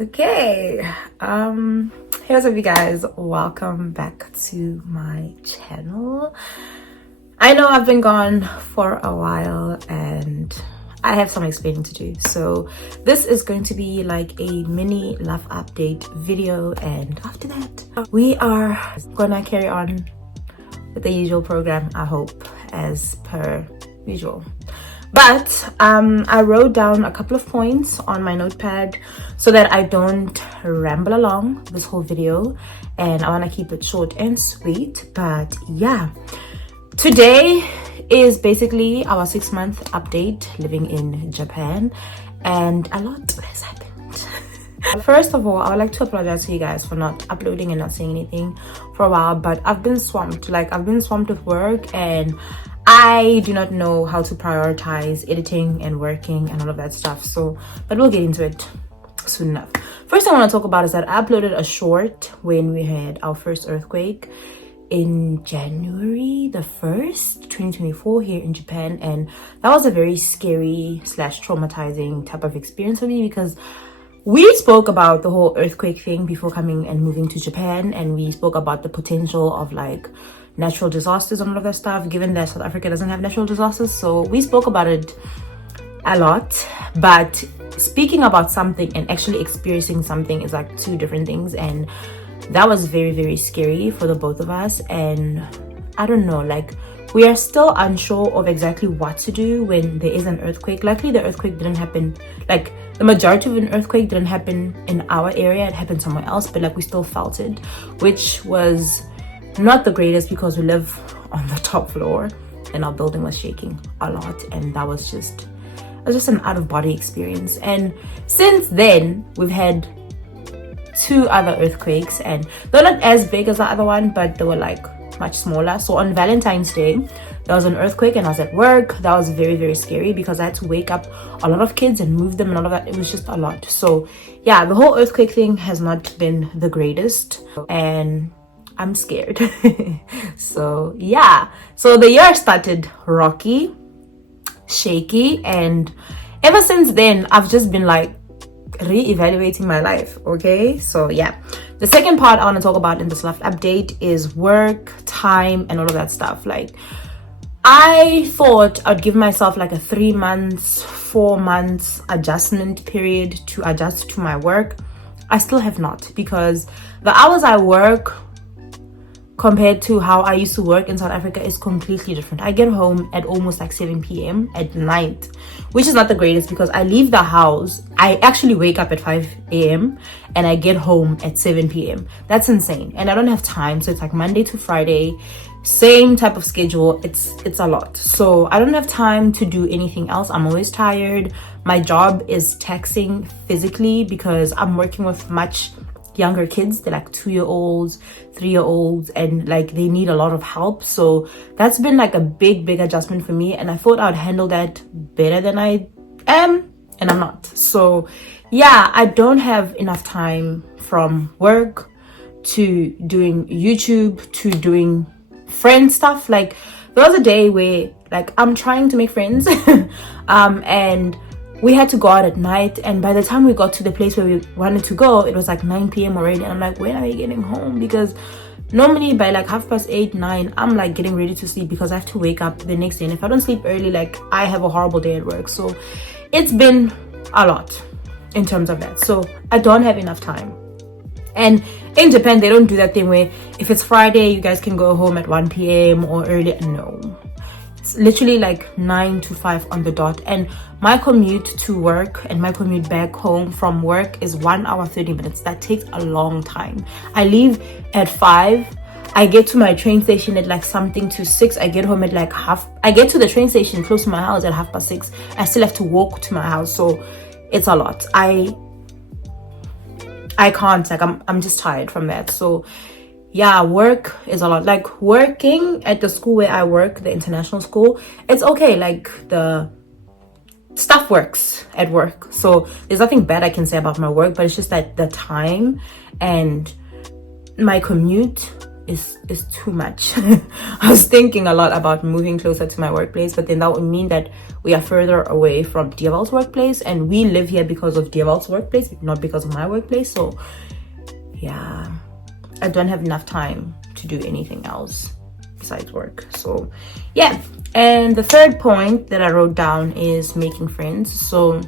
Okay, hey, what's up, you guys? Welcome back to my channel. I know I've been gone for a while and I have some explaining to do, so this is going to be like a mini life update video, and after that we are gonna carry on with the usual program, I hope, as per usual. But I wrote down a couple of points on my notepad so that I don't ramble along this whole video, and I want to keep it short and sweet. But yeah, today is basically our 6-month update living in Japan, and a lot has happened. First of all, I would like to apologize to you guys for not uploading and not saying anything for a while, but I've been swamped. I've been swamped with work, and I do not know how to prioritize editing and working and all of that stuff. But we'll get into it soon enough. First thing I want to talk about is that I uploaded a short when we had our first earthquake in January the 1st, 2024 here in Japan. And that was a very scary / traumatizing type of experience for me, because we spoke about the whole earthquake thing before coming and moving to Japan, and we spoke about the potential of natural disasters and all of that stuff, given that South Africa doesn't have natural disasters. So we spoke about it a lot, but speaking about something and actually experiencing something is like two different things, and that was very, very scary for the both of us. And I don't know, we are still unsure of exactly what to do when there is an earthquake. Luckily, the earthquake didn't happen, the majority of an earthquake didn't happen in our area, it happened somewhere else, but we still felt it, which was not the greatest because we live on the top floor and our building was shaking a lot, and that was just an out-of-body experience. And since then we've had 2 other earthquakes, and they're not as big as the other one, but they were much smaller. So on Valentine's Day there was an earthquake and I was at work. That was very, very scary because I had to wake up a lot of kids and move them and all of that. It was just a lot. So yeah, the whole earthquake thing has not been the greatest, and I'm scared. So yeah, so the year started rocky, shaky, and ever since then I've just been re-evaluating my life. Okay, so yeah, the second part I want to talk about in this life update is work, time, and all of that stuff. I thought I'd give myself a 3 months, 4 months adjustment period to adjust to my work. I still have not, because the hours I work compared to how I used to work in South Africa is completely different. I get home at almost 7 p.m. at night, which is not the greatest because I leave the house. I actually wake up at 5 a.m. and I get home at 7 p.m. That's insane. And I don't have time. So it's Monday to Friday, same type of schedule. It's a lot. So I don't have time to do anything else. I'm always tired. My job is taxing physically because I'm working with much younger kids. They're 2-year-olds, 3-year-olds, and they need a lot of help. So that's been a big adjustment for me, and I thought I'd handle that better than I am, and I'm not. So yeah, I don't have enough time from work to doing YouTube to doing friend stuff. There was a day where I'm trying to make friends and we had to go out at night, and by the time we got to the place where we wanted to go, it was 9 p.m. already, and I'm when are we getting home? Because normally by 8:30, 9 I'm getting ready to sleep because I have to wake up the next day, and if I don't sleep early, I have a horrible day at work. So it's been a lot in terms of that. So I don't have enough time. And in Japan they don't do that thing where if it's Friday you guys can go home at 1 p.m. or earlier. No, it's literally 9 to 5 on the dot. And my commute to work and my commute back home from work is 1 hour 30 minutes. That takes a long time. I leave at 5, I get to my train station at something to 6. I get home at I get to the train station close to my house at 6:30. I still have to walk to my house. So it's a lot. I can't, I'm just tired from that. So yeah, work is a lot. Working at the school where I work, the international school, it's okay. The stuff works at work, so there's nothing bad I can say about my work, but it's just that the time and my commute is too much. I was thinking a lot about moving closer to my workplace, but then that would mean that we are further away from Dieval's workplace, and we live here because of Dieval's workplace, not because of my workplace. So yeah, I don't have enough time to do anything else besides work. So yeah. And the third point that I wrote down is making friends. So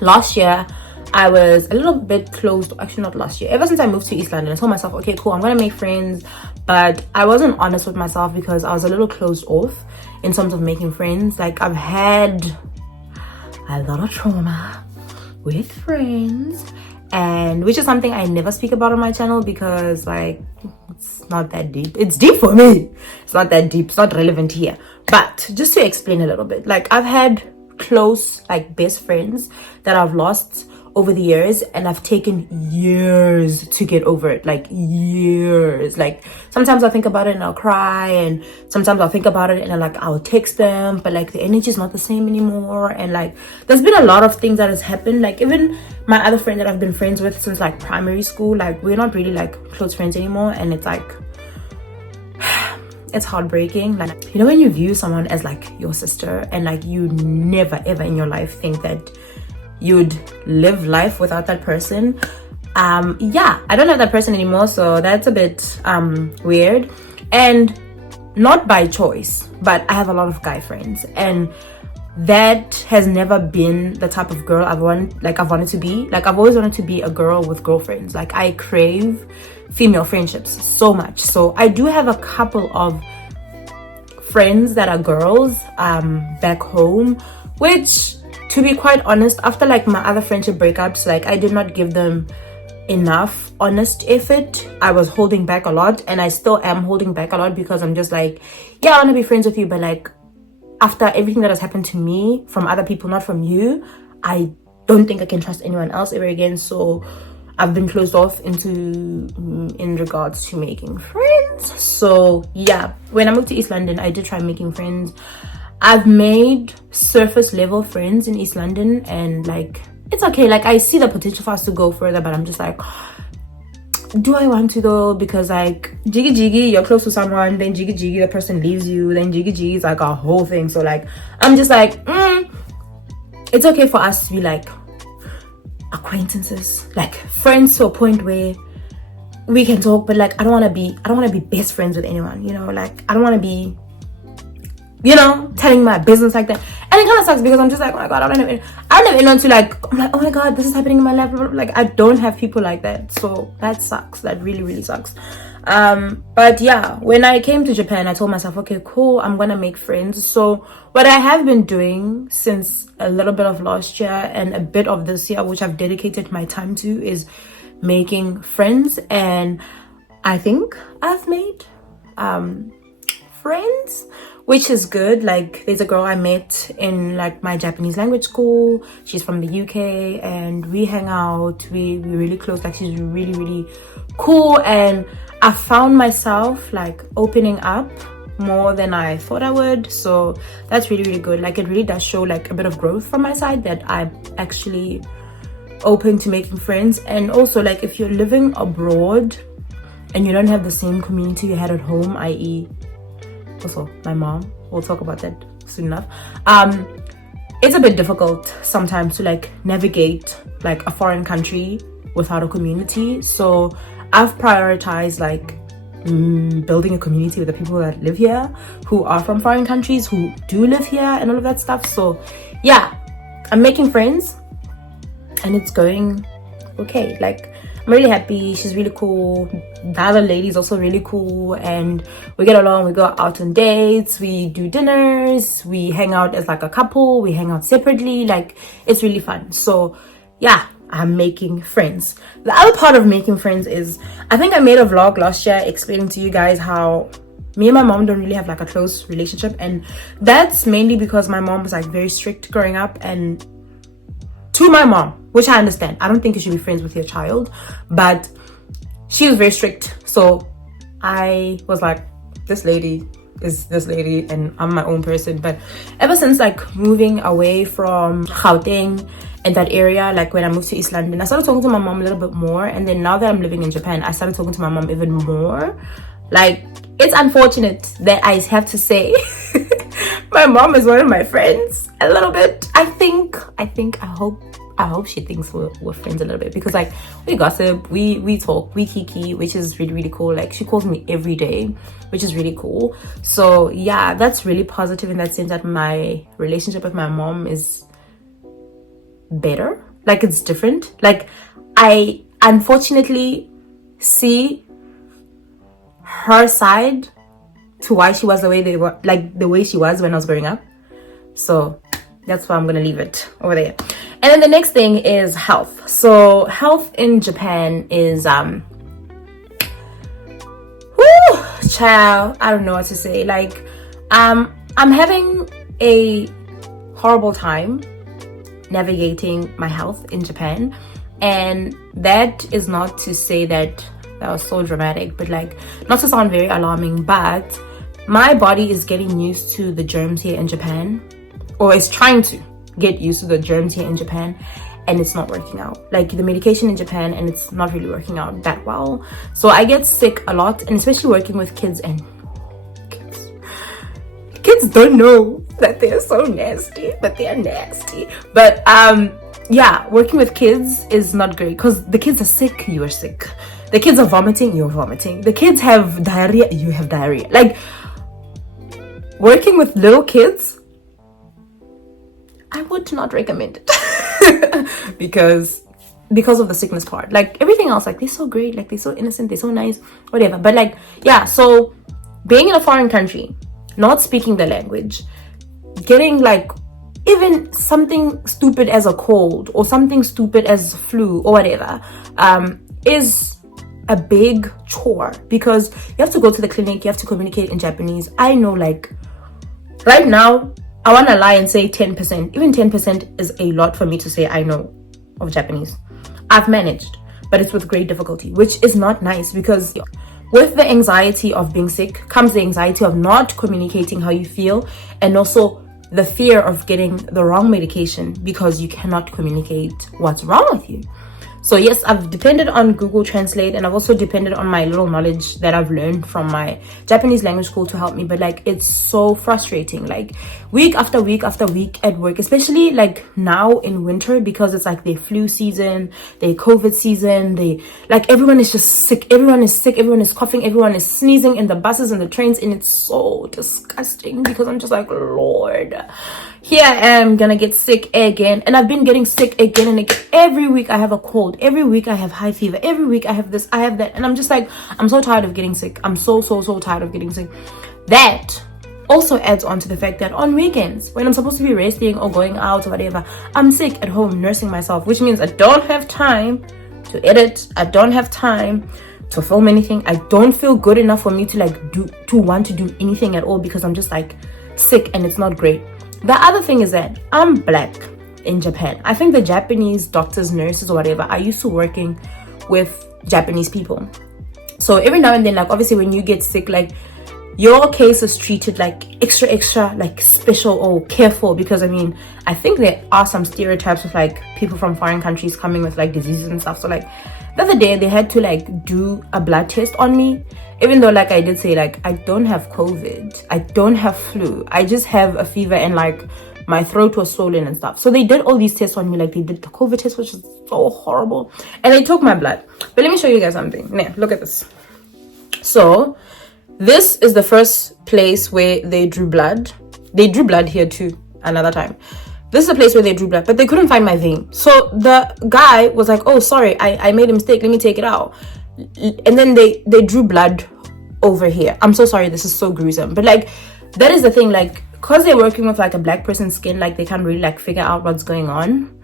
last year I was a little bit closed, actually not last year, ever since I moved to East London, I told myself, okay, cool, I'm gonna make friends. But I wasn't honest with myself because I was a little closed off in terms of making friends. Like, I've had a lot of trauma with friends, and which is something I never speak about on my channel because, like, it's not that deep. It's deep for me, it's not that deep, it's not relevant here. But just to explain a little bit, like, I've had close, like, best friends that I've lost over the years, and I've taken years to get over it. Like, years. Like, sometimes I'll think about it and I'll cry, and sometimes I'll think about it and I'll text them, but like the energy is not the same anymore. And like, there's been a lot of things that has happened. Like, even my other friend that I've been friends with since like primary school, like, we're not really like close friends anymore, and it's like, it's heartbreaking. Like, you know, when you view someone as like your sister, and like, you never ever in your life think that you'd live life without that person. Yeah, I don't have that person anymore, so that's a bit weird, and not by choice, but I have a lot of guy friends, and that has never been the type of girl I've wanted to be. Like, I've always wanted to be a girl with girlfriends. Like, I crave female friendships so much. So I do have a couple of friends that are girls back home, which, to be quite honest, after like my other friendship breakups, like, I did not give them enough honest effort. I was holding back a lot, and I still am holding back a lot because I'm just like, yeah, I want to be friends with you, but like, after everything that has happened to me from other people, not from you, I don't think I can trust anyone else ever again. So I've been closed off in regards to making friends. So yeah, when I moved to East London, I did try making friends. I've made surface level friends in East London, and like, it's okay. Like, I see the potential for us to go further, but I'm just like, do I want to though? Because like, jiggy, you're close to someone, then jiggy, the person leaves you, then jiggy is like a whole thing. So like, I'm just like, it's okay for us to be like acquaintances, like friends to a point where we can talk, but like, I don't want to be best friends with anyone, you know. Like, I don't want to be, you know, telling my business like that. And it kind of sucks because I'm just like, oh my god, I don't have anyone to like, I'm like, oh my god, this is happening in my life. Like, I don't have people like that. So that sucks. That really, really sucks. But yeah, when I came to Japan, I told myself, okay, cool, I'm gonna make friends. So what I have been doing since a little bit of last year and a bit of this year, which I've dedicated my time to, is making friends. And I think I've made friends, which is good. Like, there's a girl I met in like my Japanese language school. She's from the UK, and we hang out, we're really close. Like, she's really, really cool, and I found myself like opening up more than I thought I would. So that's really, really good. Like, it really does show like a bit of growth from my side, that I'm actually open to making friends. And also, like, if you're living abroad and you don't have the same community you had at home, i.e. also my mom, we'll talk about that soon enough, it's a bit difficult sometimes to like navigate like a foreign country without a community. So I've prioritized like building a community with the people that live here, who are from foreign countries, who do live here, and all of that stuff. So yeah, I'm making friends and it's going okay. Like, I'm really happy. She's really cool. The other lady is also really cool, and we get along. We go out on dates, we do dinners, we hang out as like a couple, we hang out separately. Like, it's really fun. So yeah, I'm making friends. The other part of making friends is, I think I made a vlog last year explaining to you guys how me and my mom don't really have like a close relationship, and that's mainly because my mom was like very strict growing up. And to my mom, which I understand, I don't think you should be friends with your child, but she was very strict. So I was like, this lady is this lady, and I'm my own person. But ever since like moving away from Gauteng and that area, like when I moved to East London, I started talking to my mom a little bit more. And then now that I'm living in Japan, I started talking to my mom even more. Like, it's unfortunate that I have to say my mom is one of my friends a little bit. I hope she thinks we're friends a little bit, because like we gossip, we talk, we kiki, which is really, really cool. Like, she calls me every day, which is really cool. So yeah, that's really positive in that sense, that my relationship with my mom is better. Like, it's different. Like, I unfortunately see her side to why she was the way the way she was when I was growing up. So that's why I'm gonna leave it over there. And then the next thing is health. So health in Japan is child, I don't know what to say. Like, I'm having a horrible time navigating my health in Japan, and that is not to say that was so dramatic, but like, not to sound very alarming, but my body is getting used to the germs here in Japan, or is trying to get used to the germs here in Japan, and it's not working out. Like, the medication in Japan, and it's not really working out that well. So I get sick a lot, and especially working with kids, and kids don't know that they're so nasty, but they're nasty. But yeah, working with kids is not great, because the kids are sick, you are sick. The kids are vomiting, you're vomiting. The kids have diarrhea, you have diarrhea. Like, working with little kids, I would not recommend it because of the sickness part. Like, everything else, like, they're so great, like, they're so innocent, they're so nice, whatever. But like, yeah, so being in a foreign country, not speaking the language, getting like even something stupid as a cold or something stupid as flu or whatever, is a big chore, because you have to go to the clinic, you have to communicate in Japanese. I know, like, right now I want to lie and say 10%. Even 10% is a lot for me to say I know of Japanese. I've managed, but it's with great difficulty, which is not nice, because with the anxiety of being sick comes the anxiety of not communicating how you feel, and also the fear of getting the wrong medication because you cannot communicate what's wrong with you. So yes, I've depended on Google Translate, and I've also depended on my little knowledge that I've learned from my Japanese language school to help me. But like, it's so frustrating, like week after week after week at work, especially like now in winter, because it's like their flu season, their COVID season, everyone is just sick, everyone is sick, everyone is coughing, everyone is sneezing in the buses and the trains, and it's so disgusting, because I'm just like, Lord, here I am gonna get sick again. And I've been getting sick again and again. Every week I have a cold, every week I have high fever, every week I have this, I have that, and I'm just like, I'm so tired of getting sick. I'm so tired of getting sick. That also adds on to the fact that on weekends, when I'm supposed to be resting or going out or whatever, I'm sick at home nursing myself, which means I don't have time to edit, I don't have time to film anything. I don't feel good enough for me to want to do anything at all, because I'm just like sick, and it's not great. The other thing is that I'm black in Japan. I think the Japanese doctors, nurses or whatever are used to working with Japanese people. So every now and then, like, obviously when you get sick, like, your case is treated like extra like special or careful, because I mean, I think there are some stereotypes of like people from foreign countries coming with like diseases and stuff. So like the other day they had to like do a blood test on me, even though like I did say like I don't have COVID, I don't have flu, I just have a fever and like my throat was swollen and stuff. So they did all these tests on me, like they did the COVID test, which is so horrible, and they took my blood. But let me show you guys something. Now look at this. So this is the first place where they drew blood. They drew blood here too another time. This is the place where they drew blood, but they couldn't find my vein. So the guy was like, oh, sorry, I made a mistake, let me take it out. And then they drew blood over here. I'm so sorry, this is so gruesome. But like, that is the thing, like, because they're working with like a black person's skin, like they can't really like figure out what's going on,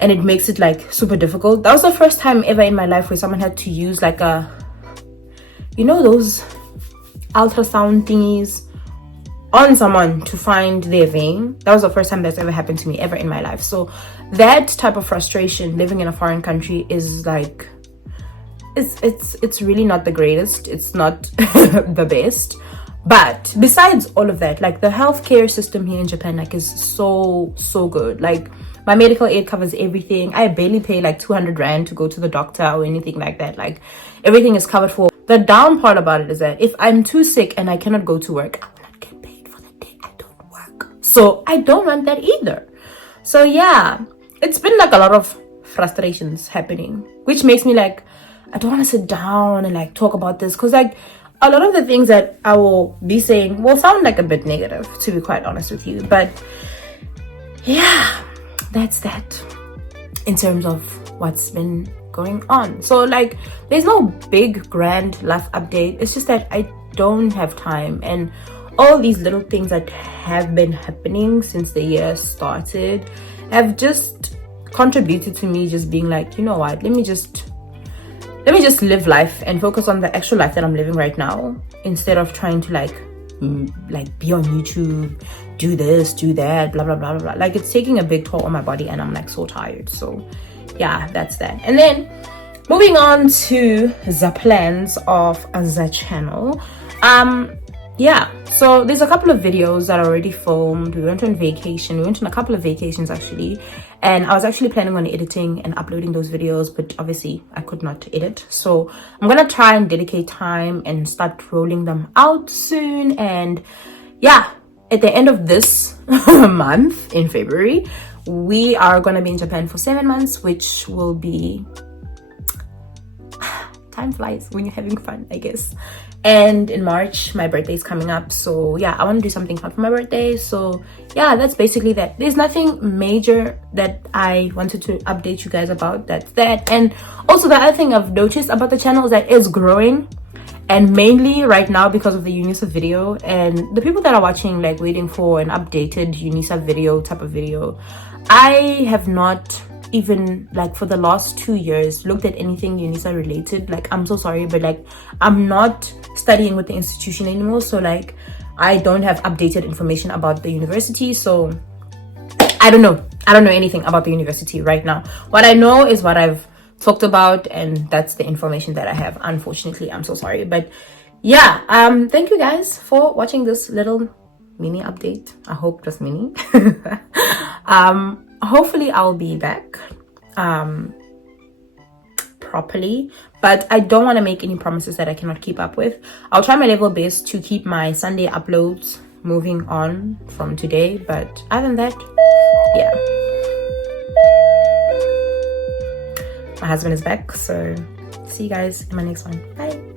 and it makes it like super difficult. That was the first time ever in my life where someone had to use like a, you know, those ultrasound thingies on someone to find their vein. That was the first time that's ever happened to me ever in my life. So that type of frustration living in a foreign country is like, it's really not the greatest, it's not the best. But besides all of that, like the healthcare system here in Japan like is so good. Like my medical aid covers everything. I barely pay like 200 rand to go to the doctor or anything like that. Like everything is covered for. the down part about it is that if I'm too sick and I cannot go to work, I will not get paid for the day I don't work. So I don't want that either. So yeah, it's been like a lot of frustrations happening, which makes me like, I don't want to sit down and like talk about this, because like a lot of the things that I will be saying will sound like a bit negative, to be quite honest with you. But yeah, that's that in terms of what's been going on. So like, there's no big grand life update. It's just that I don't have time, and all these little things that have been happening since the year started have just contributed to me just being like, you know what, let me just live life and focus on the actual life that I'm living right now, instead of trying to like be on YouTube, do this, do that, blah blah blah blah blah. Like, it's taking a big toll on my body, and I'm like so tired. So yeah, that's that. And then moving on to the plans of the channel. Yeah, so there's a couple of videos that are already filmed. We went on vacation. We went on a couple of vacations actually, and I was actually planning on editing and uploading those videos, but obviously I could not edit. So I'm gonna try and dedicate time and start rolling them out soon. And yeah, at the end of this month in February, we are gonna be in Japan for 7 months, which will be time flies when you're having fun, I guess. And in March, my birthday is coming up, so yeah, I want to do something fun for my birthday. So yeah, that's basically that. There's nothing major that I wanted to update you guys about. That's that. And also, the other thing I've noticed about the channel is that it's growing, and mainly right now because of the UNISA video. And the people that are watching, like waiting for an updated UNISA video type of video, I have not even like for the last 2 years looked at anything UNISA related. Like, I'm so sorry, but like, I'm not studying with the institution anymore, so like I don't have updated information about the university. So I don't know anything about the university right now. What I know is what I've talked about, and that's the information that I have, unfortunately. I'm so sorry. But yeah, thank you guys for watching this little mini update. I hope just mini. Hopefully I'll be back properly, but I don't want to make any promises that I cannot keep up with. I'll try my level best to keep my Sunday uploads moving on from today, but other than that, yeah, my husband is back, so see you guys in my next one. Bye.